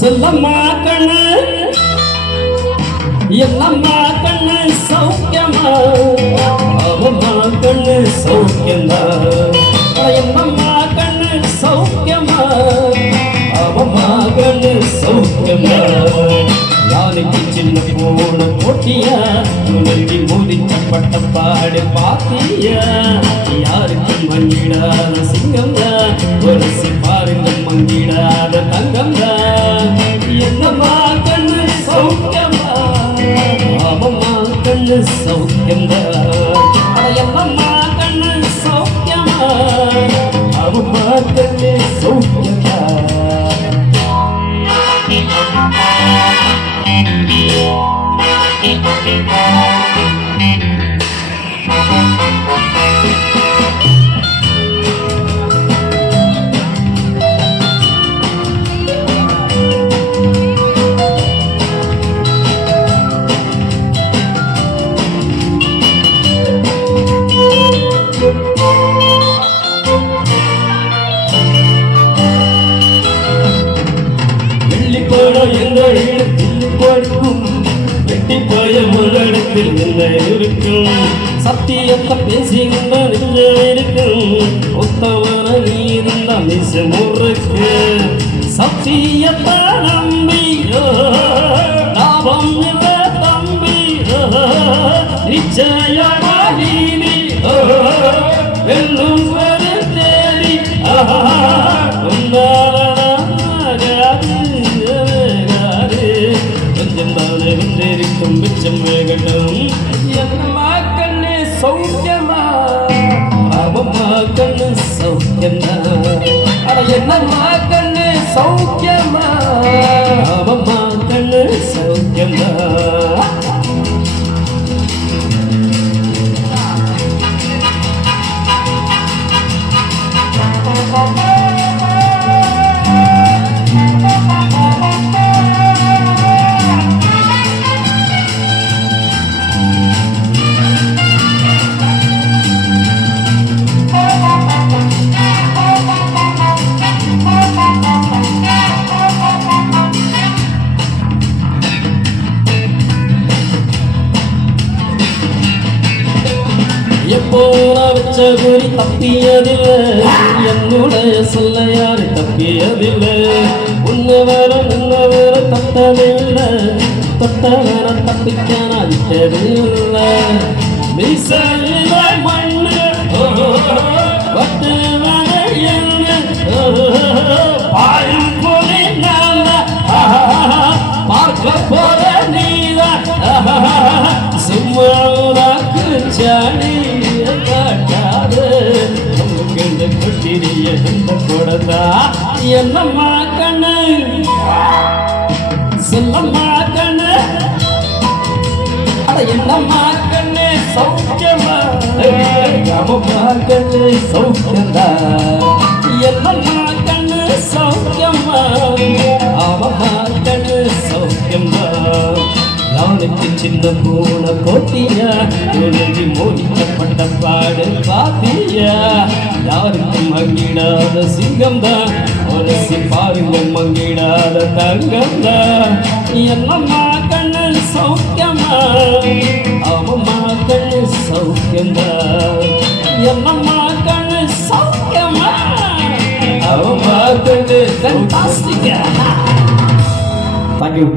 செல்லம்மா கண்ணு. எல்லம்மா கண்ணு சௌக்கியமா? அவம்மா கண்ணு சௌக்கியமா? எல்லம்மா கண்ணு சௌக்கியமா? அவம்மா கண்ணு சௌக்கியமா? யானைக்கு சின்ன போன போட்டியா? துணங்கி பட்ட பாடு பாத்தியா? யாருக்கும் மங்கிடாத சிங்கம் ஒரு பாருங்க மங்கிடாத தங்கம் என்னம்மா கண்ணு சௌக்கியமா என்னம்மா கண்ணு சௌக்கியமா ஆமம்மா கண்ணு சௌக்கியமா வெள்ளிப்பழம் எங்கள் கொடுக்கும் வெட்டி முதலிடத்தில் என்ன இருக்கும் சத்தியத்தை பேசுகின்ற நெஞ்சம் இருக்கும். ஒத்தவன நீ இருந்த மிச சத்தியத்தை லாபம் இல்லை வந்திருக்கும் மிச்சம் வேகட்டும் என்னம்மா கண்ணு சௌக்கியமா? அவம்மா கண்ணு சௌக்கியமா என்னம்மா கண்ணு சௌக்கியமா? எப்போன வச்ச குறி தப்பியதில்லை. என்னுடைய சொல்ல யாரு தப்பியதில்லை. உன்னவர உன்னவர நின்ன வேற தட்டதில்லை தொட்ட தப்பிக்க நான் விட்டதில்லை மிசையில கொட்டிரிய எந்த கூடதா என்னம்மா கண்ணு. சொல்லம்மா கண்ணு. அட என்னம்மா கண்ணு. சௌக்கியமா. அம்மா கண்ணு சௌக்கியந்தா. என்னம்மா கண்ணு சௌக்கியமா. அவம்மா கண்ணு சௌக்கியமா நாளைக்கு சின்ன பூன போட்டியா? துணிஞ்சு மோதிக்கப்பட்ட பாடு பாத்தியா? யாருக்கும் மங்கிடாத சிங்கம் தான் உரசி பாருங்க மங்கிடாத தங்கம் தான் என்னம்மா கண்ணு சௌக்கியமா அவம்மா கண்ணு சௌக்கியமா என்னம்மா கண்ணு சௌக்கியமா அவம்மா கண்ணு ஃபேண்டாஸ்டிக்கா தேங்க்யூ